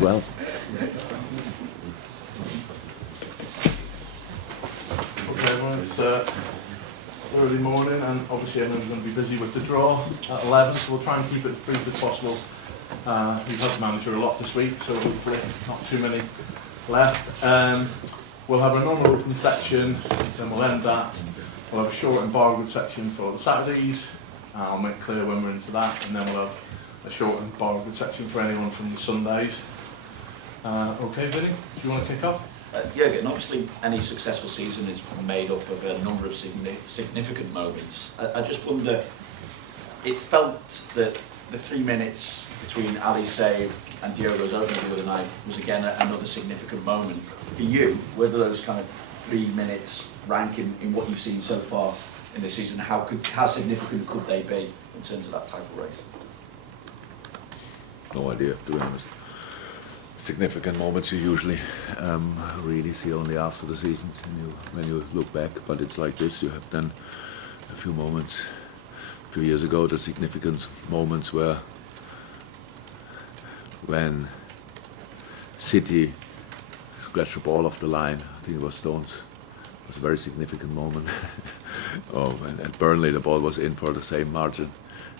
well. Okay, everyone, it's early morning, and obviously I know we're going to be busy with the draw at 11, so we'll try and keep it as brief as possible. We've had the manager a lot this week, so hopefully not too many left. We'll have a normal open section, then we'll end that. We'll have a short embargoed section for the Saturdays. I'll make clear when we're into that, and then we'll have a short embargoed section for anyone from the Sundays. Okay, Vinny, do you want to kick off? Jurgen, obviously any successful season is made up of a number of significant moments. I just wonder, it felt that the 3 minutes between Ali's save and Diogo's opening the other night was again another significant moment. For you, whether those kind of 3 minutes rank in what you've seen so far in this season, how significant could they be in terms of that title race? No idea, to be honest. Significant moments you usually really see only after the season when you look back, but it's like this. You have then a few moments. A few years ago, the significant moments were when City scratched the ball off the line. I think it was Stones. It was a very significant moment. And at Burnley, the ball was in for the same margin.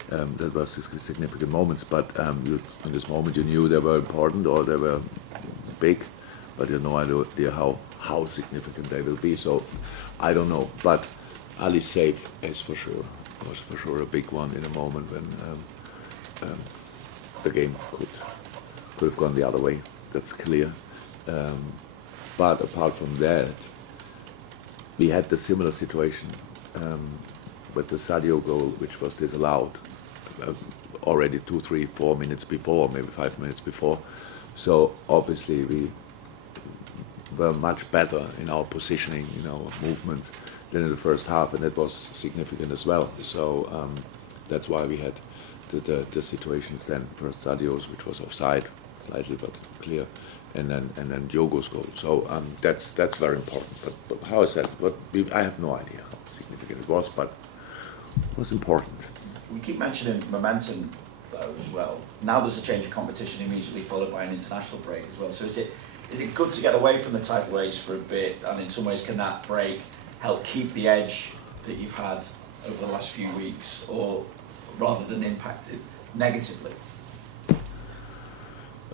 That was significant moments, but in this moment you knew they were important or they were big, but you had no idea how significant they will be. So I don't know, but Ali's save was for sure a big one in a moment when the game could have gone the other way. That's clear. But apart from that, we had the similar situation with the Sadio goal, which was disallowed already 2, 3, 4 minutes before, maybe 5 minutes before. So obviously we were much better in our positioning, in our movements than in the first half, and that was significant as well. So that's why we had the situations then. First Sadio's, which was offside, slightly but clear, and then Diogo's goal. So that's very important. But how is that? I have no idea how significant it was, but it was important. We keep mentioning momentum though as well. Now there's a change of competition immediately followed by an international break as well. So is it good to get away from the title race for a bit, and in some ways can that break help keep the edge that you've had over the last few weeks, or rather than impact it negatively?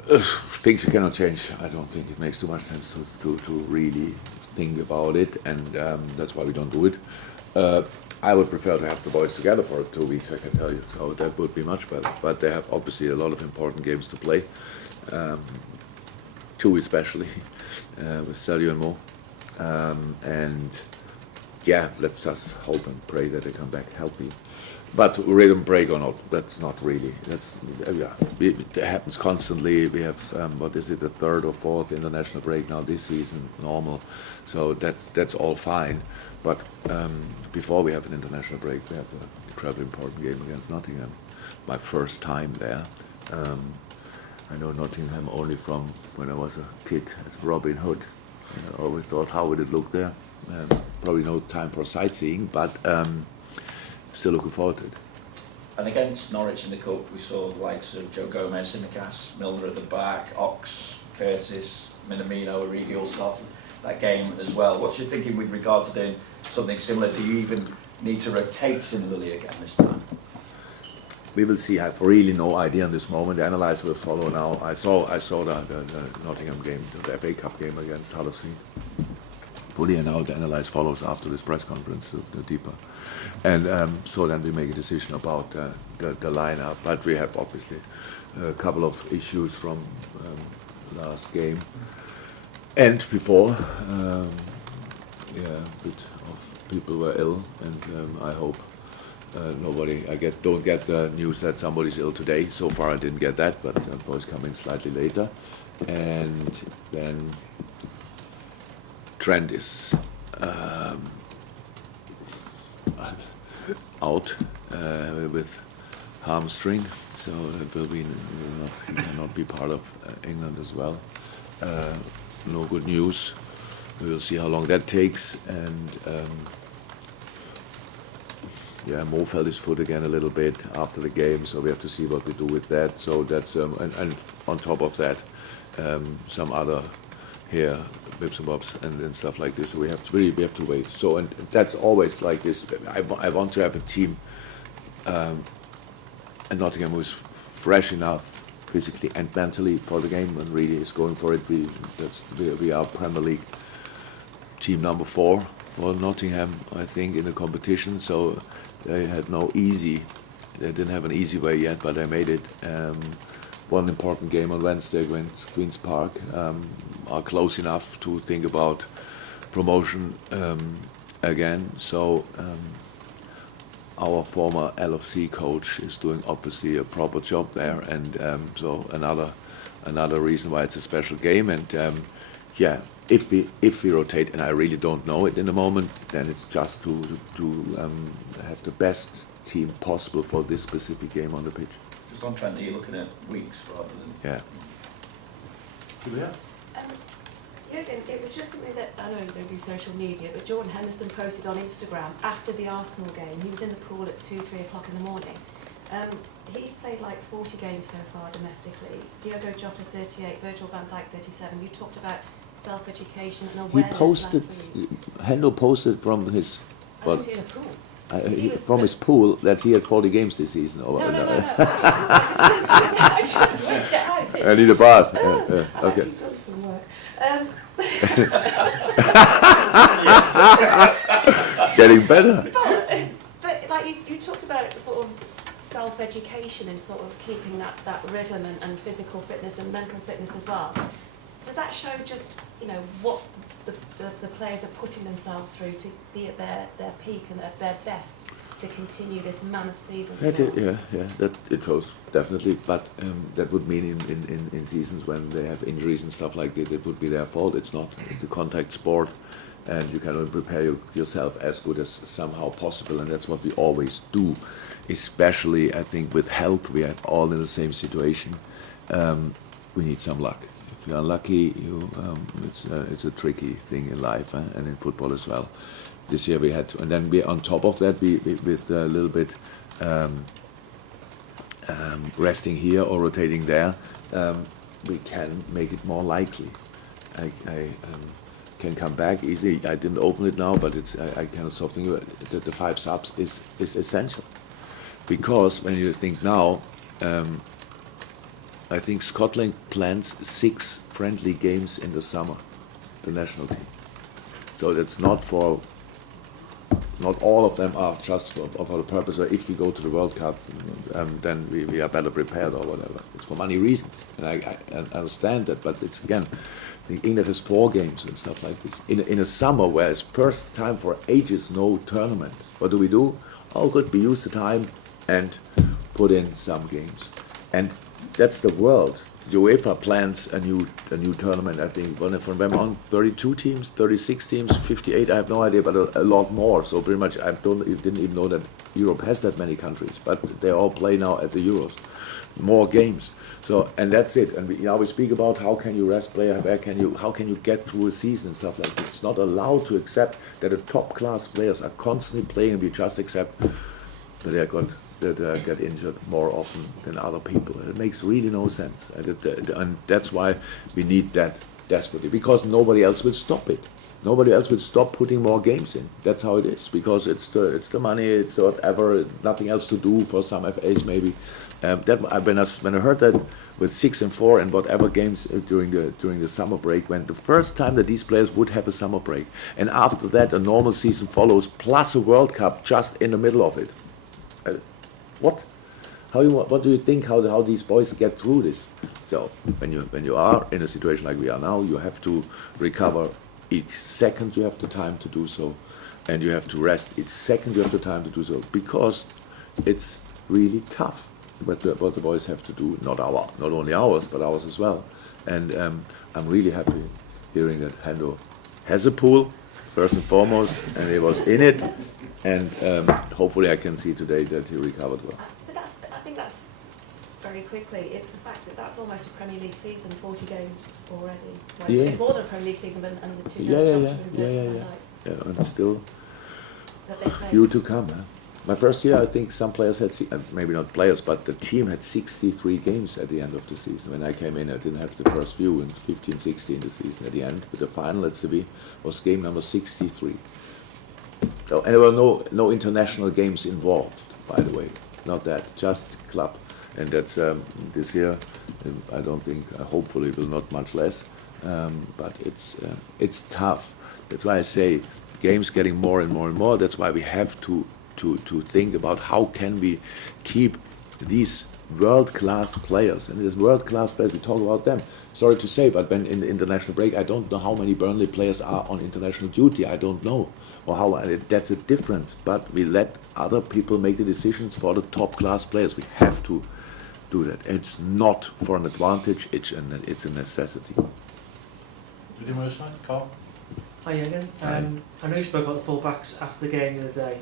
Things you cannot change. I don't think it makes too much sense to really think about it, and that's why we don't do it. I would prefer to have the boys together for 2 weeks, I can tell you. So that would be much better. But they have obviously a lot of important games to play. 2 especially, with Sadio and Mo. And yeah, let's just hope and pray that they come back healthy. But rhythm break or not, that's not really. It happens constantly. We have the 3rd or 4th international break now this season, normal. So that's all fine. But before we have an international break, we have an incredibly important game against Nottingham. My first time there. I know Nottingham only from when I was a kid as Robin Hood. I always thought, how would it look there? Probably no time for sightseeing, but still looking forward to it. And against Norwich in the Cup, we saw the likes of Joe Gomez, Simicas, Milner at the back, Ox, Curtis, Minamino, Origi all started that game as well. What's your thinking with regard to doing something similar? Do you even need to rotate similarly again this time? We will see. I have really no idea in this moment. The analysis will follow now. I saw the Nottingham game, the FA Cup game against Huddersfield. Fully, and now the analysis follows after this press conference, the deeper. And so then we make a decision about the lineup. But we have obviously a couple of issues from last game and before. A bit of people were ill, and I hope don't get the news that somebody's ill today. So far I didn't get that, but boys come in slightly later. And then Trent is out with hamstring, so it will be he cannot be part of England as well. No good news. We will see how long that takes, and Mo felt his foot again a little bit after the game, so we have to see what we do with that. So that's and on top of that, some other here, bips and bobs and stuff like this. So we have to wait. So and that's always like this. I want to have a team at Nottingham who's fresh enough physically and mentally for the game and really is going for it. We are Premier League team number 4 for Nottingham, I think, in the competition. So they didn't have an easy way yet, but they made it. One important game on Wednesday against Queen's Park, are close enough to think about promotion again. So our former LFC coach is doing obviously a proper job there, and so another reason why it's a special game. And yeah, if we rotate, and I really don't know it in the moment, then it's just to have the best team possible for this specific game on the pitch. Just on Trent, are you looking at weeks rather than... Yeah. Julia? Jurgen, it was just something that, I know you don't do social media, but Jordan Henderson posted on Instagram after the Arsenal game. He was in the pool at 2-3 o'clock in the morning. He's played like 40 games so far domestically. Diogo Jota 38, Virgil van Dijk 37. You talked about self-education and He awareness posted, last week. Hendo posted from his, I was in a pool. from his pool that he had 40 games this season. Or No. I just worked it out. I need a bath. I've Okay. actually done some work. Getting better. But like you talked about sort of self-education and sort of keeping that rhythm and physical fitness and mental fitness as well. Does that show just, what the players are putting themselves through to be at their peak and at their best to continue this mammoth season? That it shows definitely, but that would mean in seasons when they have injuries and stuff like that, it would be their fault. It's not. It's a contact sport, and you can only prepare yourself as good as somehow possible, and that's what we always do. Especially, I think, with health, we are all in the same situation. We need some luck. If you're unlucky, it's a tricky thing in life, and in football as well. This year we had to, and then we on top of that, we with a little bit resting here or rotating there, we can make it more likely. I can come back easily. I didn't open it now, but I cannot stop thinking that the 5 subs is essential, because when you think now, I think Scotland plans 6 friendly games in the summer, the national team. So that's not all of them are just for the purpose of if we go to the World Cup, then we are better prepared or whatever. It's for money reasons, and I understand that, but it's again, I think England has 4 games and stuff like this. In a summer where it's first time for ages no tournament, what do? Oh good, we use the time and put in some games. And that's the world. The UEFA plans a new tournament, I think, from them on 32 teams, 36 teams, 58, I have no idea, but a lot more. So pretty much I didn't even know that Europe has that many countries, but they all play now at the Euros. More games. So, and that's it. And we speak about how can you rest player, how can you get through a season and stuff like this. It's not allowed to accept that the top class players are constantly playing, and we just accept that they get injured more often than other people. It makes really no sense, and that's why we need that desperately, because nobody else will stop it. Nobody else will stop putting more games in. That's how it is, because it's the money, it's whatever, nothing else to do for some FAs maybe. When I heard that with 6 and 4 and whatever games during the summer break, when the first time that these players would have a summer break, and after that a normal season follows plus a World Cup just in the middle of it. What do you think how these boys get through this? So when you are in a situation like we are now, you have to recover each second you have the time to do so, and you have to rest each second you have the time to do so, because it's really tough what the boys have to do, not only ours but ours as well. And I'm really happy hearing that Hendo has a pool first and foremost, and he was in it. And hopefully I can see today that he recovered well. But I think that's very quickly. It's the fact that that's almost a Premier League season, 40 games already. Well, it's more than a Premier League season, and the 2 Yeah, and still a few to come. Huh? My first year, I think some players had, maybe not players, but the team had 63 games at the end of the season. When I came in, I didn't have the first view in 15, 16 the season at the end. But the final at Seville was game number 63. So, and there were no international games involved, by the way. Not that, just club. And that's this year, I don't think, hopefully will not much less. But it's tough. That's why I say games getting more and more and more. That's why we have to think about how can we keep these world-class players. And these world-class players, we talk about them. Sorry to say, but when in the international break, I don't know how many Burnley players are on international duty. I don't know. Or how that's a difference. But we let other people make the decisions for the top-class players. We have to do that. It's not for an advantage. It's a necessity. Did you move side, Carl? Hi Jurgen. I know you spoke about the full-backs after the game the other day.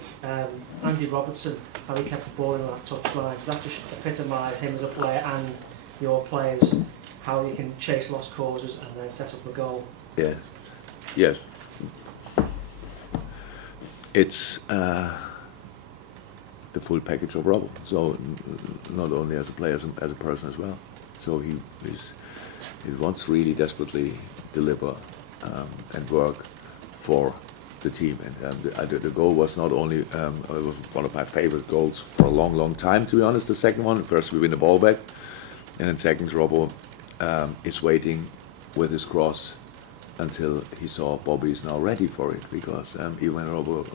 Andy Robertson, how he kept the ball in that touchline. Does that just epitomise him as a player and your players, how you can chase lost causes and then set up a goal? Yeah. Yes. It's the full package of Robbo. So not only as a player, as a person as well. So he wants really desperately deliver and work for the team. And the goal was not only it was one of my favorite goals for a long, long time, to be honest. The second one, first we win the ball back, and then second Robbo is waiting with his cross until he saw Bobby is now ready for it, because even when Robbo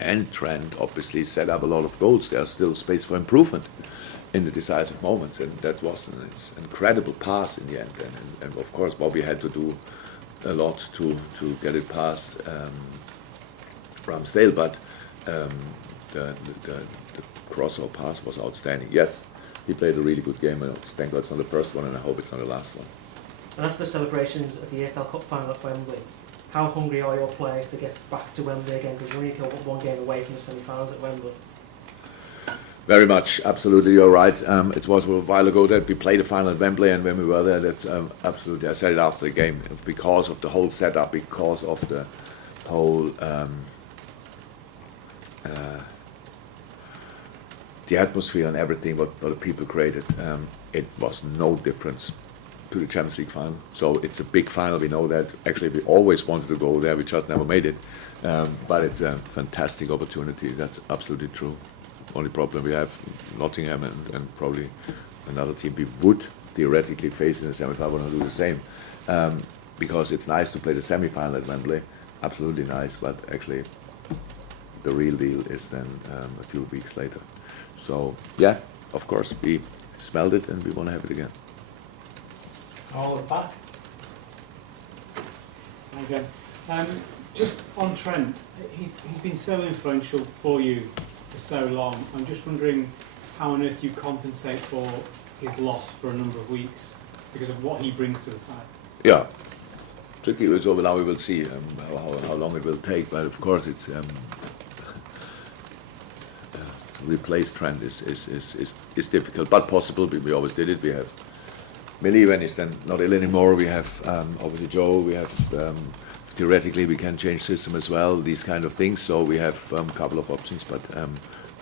and Trent obviously set up a lot of goals, there's still space for improvement in the decisive moments, and that was an incredible pass in the end. And of course Bobby had to do a lot to get it past Ramsdale, but the cross or pass was outstanding. Yes, he played a really good game, and thank God it's not the first one, and I hope it's not the last one. And after the celebrations of the EFL Cup final at Wembley, how hungry are your players to get back to Wembley again? Because you're only one game away from the semi-finals at Wembley. Very much, absolutely, you're right. It was a while ago that we played the final at Wembley, and when we were there, that's absolutely, I said it after the game, because of the whole setup, because of the whole the atmosphere and everything what the people created, it was no difference to the Champions League final. So it's a big final, we know that. Actually, we always wanted to go there, we just never made it. But it's a fantastic opportunity, that's absolutely true. Only problem we have, Nottingham and probably another team we would theoretically face in the semi-final, want to do the same. Because it's nice to play the semi-final at Wembley, absolutely nice, but actually the real deal is then a few weeks later. So yeah, of course, we smelled it and we want to have it again. Carl at the back. Again. Just on Trent, he's been so influential for you for so long. I'm just wondering how on earth you compensate for his loss for a number of weeks because of what he brings to the side. Yeah, tricky. So now we will see how long it will take. But of course, it's replace Trent is difficult, but possible. We always did it. We have Millie when he's then not ill anymore. We have obviously Joe. We have theoretically we can change system as well. These kind of things. So we have a couple of options. But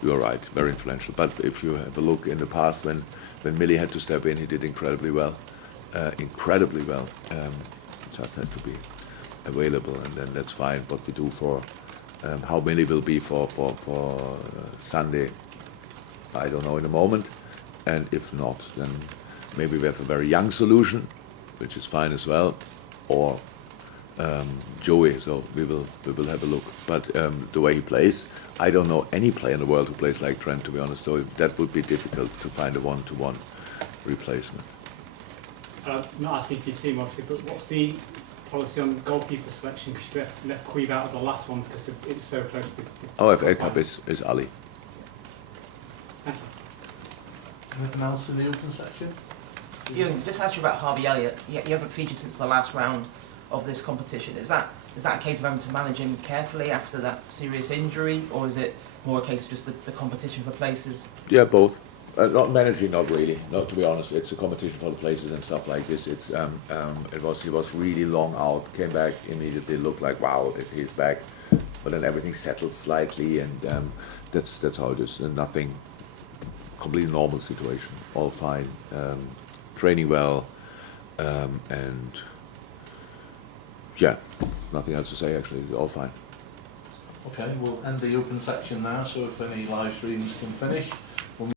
you are right, very influential. But if you have a look in the past when Millie had to step in, he did incredibly well. Just has to be available, and then that's fine. What we do for how Millie will be for Sunday, I don't know in a moment. And if not, then maybe we have a very young solution, which is fine as well, or Joey. So we will have a look. But the way he plays, I don't know any player in the world who plays like Trent, to be honest. So that would be difficult to find a one-to-one replacement. I'm not asking for your team, obviously, but what's the policy on goalkeeper selection? Because you left Queeve out of the last one because it was so close to the FA Cup is Ali. Thank you. Anything else in the open section? Jurgen, just ask you about Harvey Elliott. He hasn't featured since the last round of this competition. Is that a case of having to manage him carefully after that serious injury, or is it more a case of just the competition for places? Yeah, both. Not managing, not really. Not to be honest, it's a competition for the places and stuff like this. It's he was really long out, came back immediately, looked like wow, if he's back, but then everything settled slightly, and that's how it is. And nothing, completely normal situation, all fine, training well, and yeah, nothing else to say actually, all fine. Okay, we'll end the open section now, so if any live streams can finish.